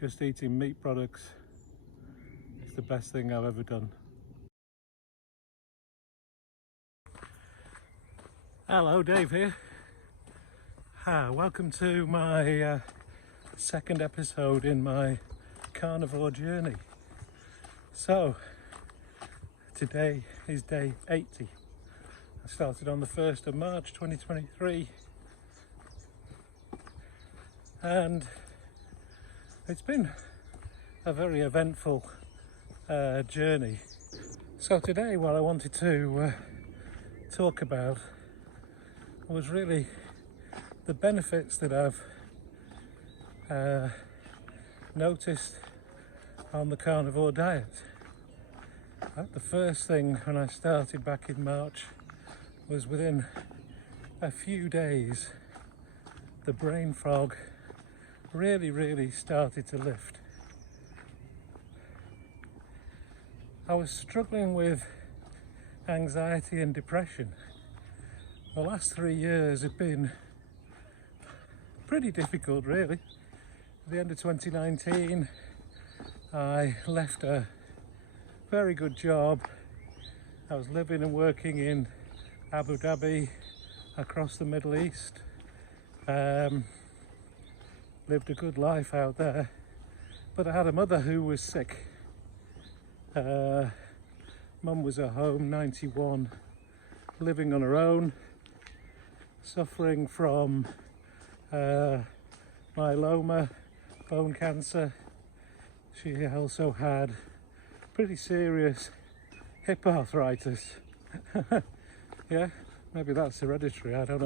just eating meat products is the best thing I've ever done. Hello, Dave here. Welcome to my second episode in my carnivore journey. So today is day 80. I started on the 1st of March 2023 and it's been a very eventful journey. So today what I wanted to talk about was really the benefits that I've noticed on the carnivore diet. The first thing when I started back in March was within a few days the brain fog really started to lift. I was struggling with anxiety and depression. The last 3 years have been pretty difficult, really. At the end of 2019, I left a very good job. I was living and working in Abu Dhabi, across the Middle East. Lived a good life out there, but I had a mother who was sick. Mum was at home, 91, living on her own, suffering from myeloma, bone cancer. She also had pretty serious hip arthritis. Yeah, maybe that's hereditary, I don't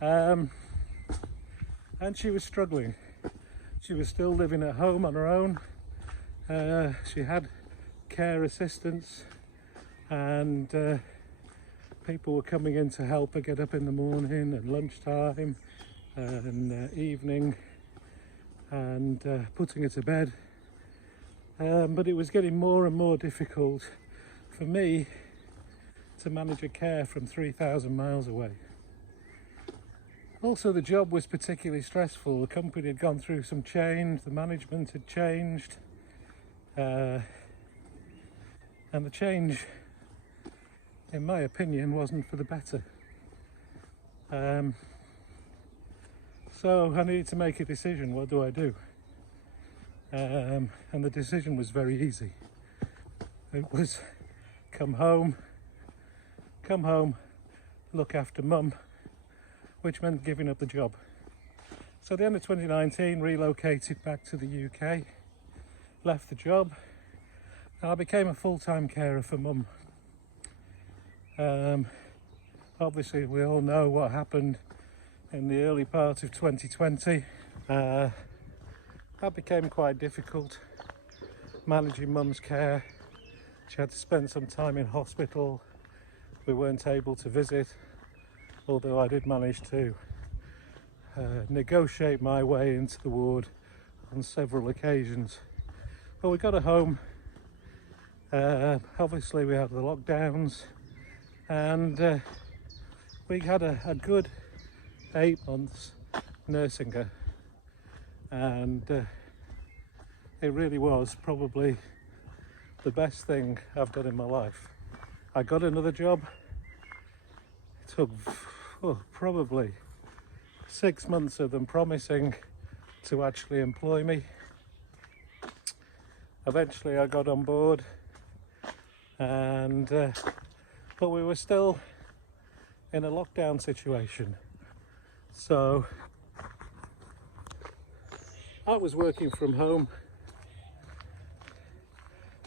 know. And she was struggling. She was still living at home on her own. She had care assistants and people were coming in to help her get up in the morning and lunchtime and evening and putting her to bed. But it was getting more and more difficult for me to manage a care from 3,000 miles away. Also, the job was particularly stressful. The company had gone through some change, the management had changed, and the change, in my opinion, wasn't for the better. So I needed to make a decision. What do I do? And the decision was very easy. It was come home, look after Mum, which meant giving up the job. So at the end of 2019, relocated back to the UK, left the job, and I became a full-time carer for Mum. Obviously, we all know what happened in the early part of 2020. That became quite difficult, managing Mum's care. She had to spend some time in hospital. We weren't able to visit, although I did manage to negotiate my way into the ward on several occasions. But we got her home. Obviously we had the lockdowns, and we had a good 8 months nursing her, and it really was probably the best thing I've done in my life. I got another job. It took probably 6 months of them promising to actually employ me. Eventually I got on board, and but we were still in a lockdown situation. So I was working from home,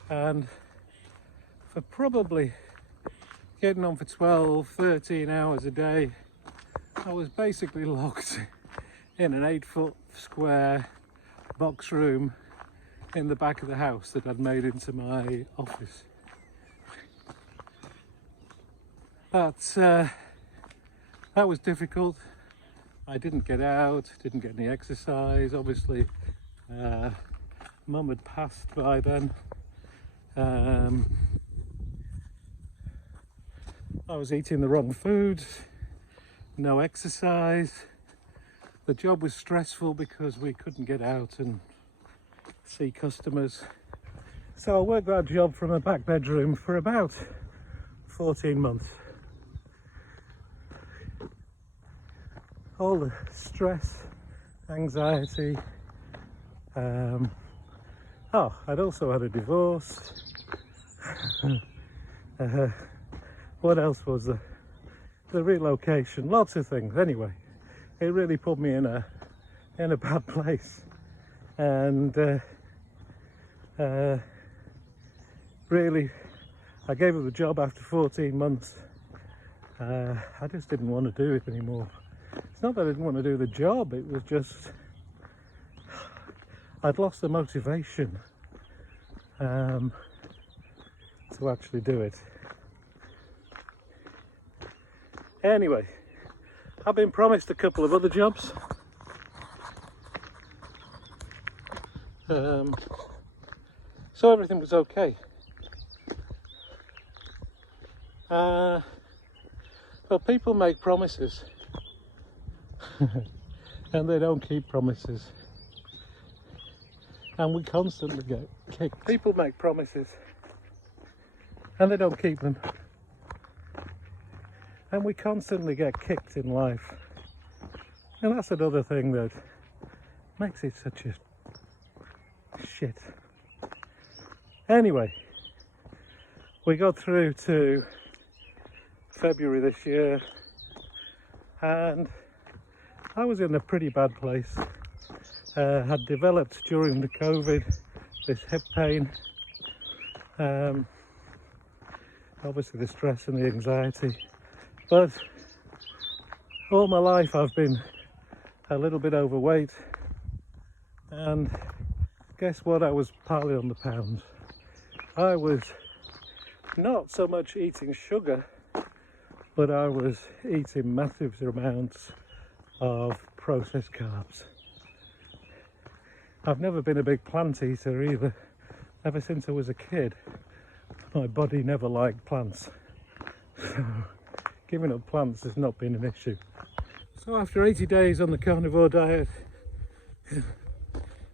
and for probably getting on for 12-13 hours a day, I was basically locked in an 8-foot square box room in the back of the house that I'd made into my office. That was difficult. I didn't get out, didn't get any exercise. Obviously, Mum had passed by then. I was eating the wrong foods, no exercise. The job was stressful because we couldn't get out and see customers. So I worked that job from a back bedroom for about 14 months. All the stress, anxiety. I'd also had a divorce. What else was there? The relocation, lots of things. Anyway, it really put me in a bad place, and really, I gave up the job after 14 months. I just didn't want to do it anymore. It's not that I didn't want to do the job, it was just I'd lost the motivation to actually do it. Anyway, I've been promised a couple of other jobs. So everything was okay. But people make promises and they don't keep promises, and we constantly get kicked. People make promises and they don't keep them, and we constantly get kicked in life, and that's another thing that makes it such a shit. Anyway, we got through to February this year, and I was in a pretty bad place. Had developed during the COVID this hip pain, obviously the stress and the anxiety, but all my life I've been a little bit overweight, and guess what? I was partly on the pound. I was not so much eating sugar, but I was eating massive amounts of processed carbs. I've never been a big plant eater either. Ever since I was a kid, my body never liked plants. So giving up plants has not been an issue. So after 80 days on the carnivore diet,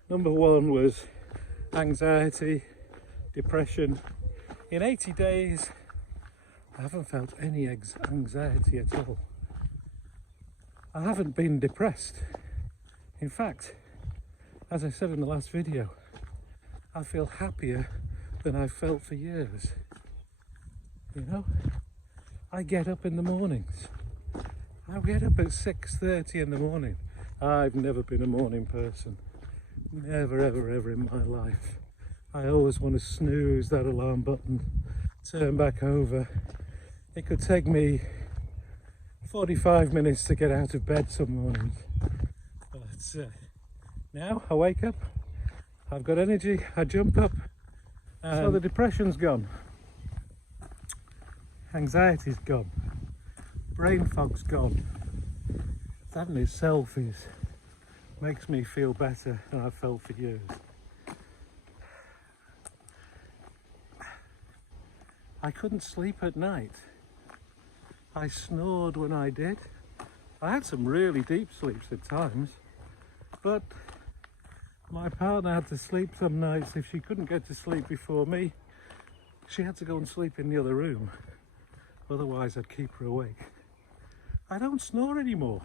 number one was anxiety, depression. In 80 days, I haven't felt any anxiety at all. I haven't been depressed. In fact, as I said in the last video, I feel happier than I've felt for years. You know, I get up in the mornings. I get up at 6:30 in the morning. I've never been a morning person. Never, ever, ever in my life. I always want to snooze that alarm button, turn back over. It could take me 45 minutes to get out of bed some mornings. But now I wake up, I've got energy, I jump up, so the depression's gone. Anxiety's gone. Brain fog's gone. That in itself makes me feel better than I've felt for years. I couldn't sleep at night. I snored when I did. I had some really deep sleeps at times, but my partner had to sleep some nights. If she couldn't get to sleep before me, she had to go and sleep in the other room. Otherwise I'd keep her awake. I don't snore anymore.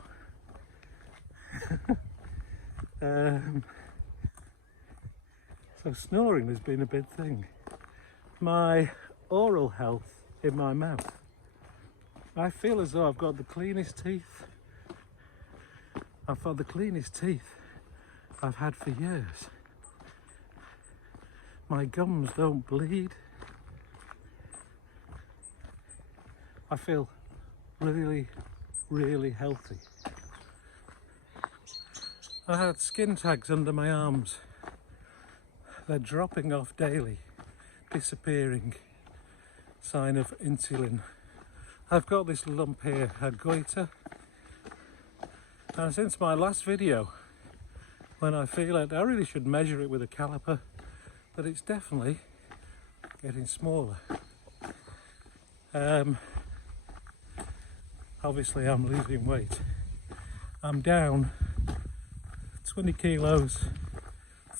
So snoring has been a big thing. My oral health in my mouth. I feel as though I've got the cleanest teeth. I've got the cleanest teeth I've had for years. My gums don't bleed. I feel really, really healthy. I had skin tags under my arms. They're dropping off daily, disappearing. Sign of insulin. I've got this lump here, a goiter. And since my last video, when I feel it, I really should measure it with a caliper, but it's definitely getting smaller. Obviously I'm losing weight. I'm down 20 kilos,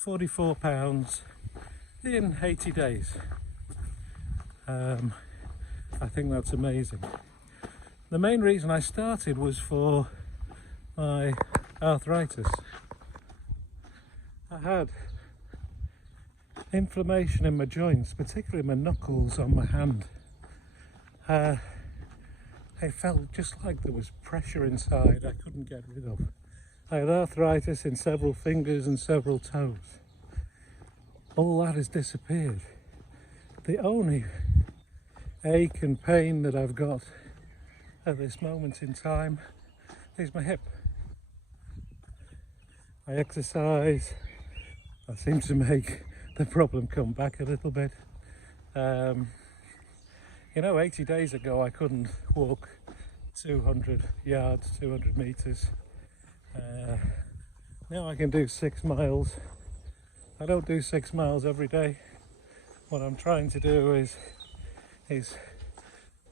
44 pounds in 80 days. I think that's amazing. The main reason I started was for my arthritis. I had inflammation in my joints, particularly my knuckles on my hand. It felt just like there was pressure inside I couldn't get rid of. I had arthritis in several fingers and several toes. All that has disappeared. The only ache and pain that I've got at this moment in time is my hip. I exercise. I seem to make the problem come back a little bit. 80 days ago I couldn't walk 200 yards, 200 meters. Now I can do 6 miles. I don't do 6 miles every day. What I'm trying to do is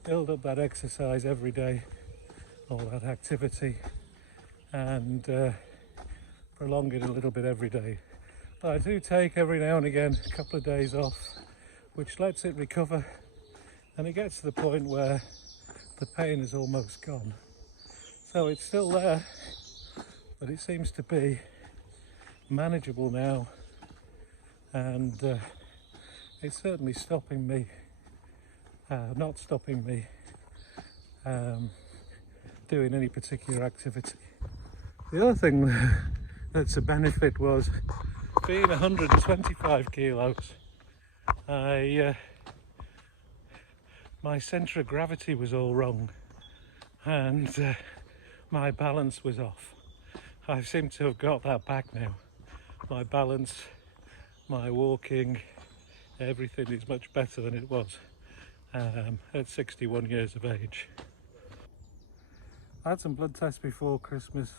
build up that exercise every day, all that activity, and prolong it a little bit every day. But I do take every now and again a couple of days off, which lets it recover, and it gets to the point where the pain is almost gone. So it's still there, but it seems to be manageable now, and it's certainly stopping me, not stopping me doing any particular activity. The other thing that's a benefit was being 125 kilos. My centre of gravity was all wrong, and my balance was off. I seem to have got that back now. My balance, my walking, everything is much better than it was at 61 years of age. I had some blood tests before Christmas,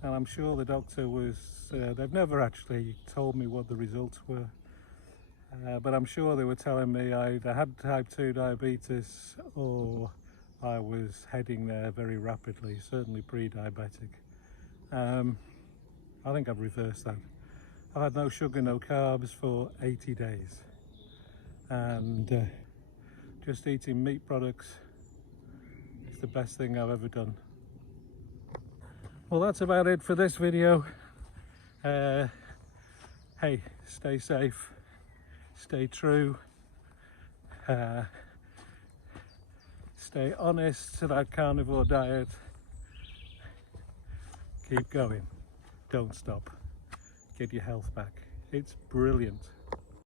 and I'm sure the doctor was, they've never actually told me what the results were, but I'm sure they were telling me I either had type 2 diabetes or I was heading there very rapidly, certainly pre-diabetic. I think I've reversed that. I've had no sugar, no carbs for 80 days, and just eating meat products is the best thing I've ever done. Well, that's about it for this video. Hey, stay safe, stay true, stay honest to that carnivore diet. Keep going, don't stop, get your health back. It's brilliant.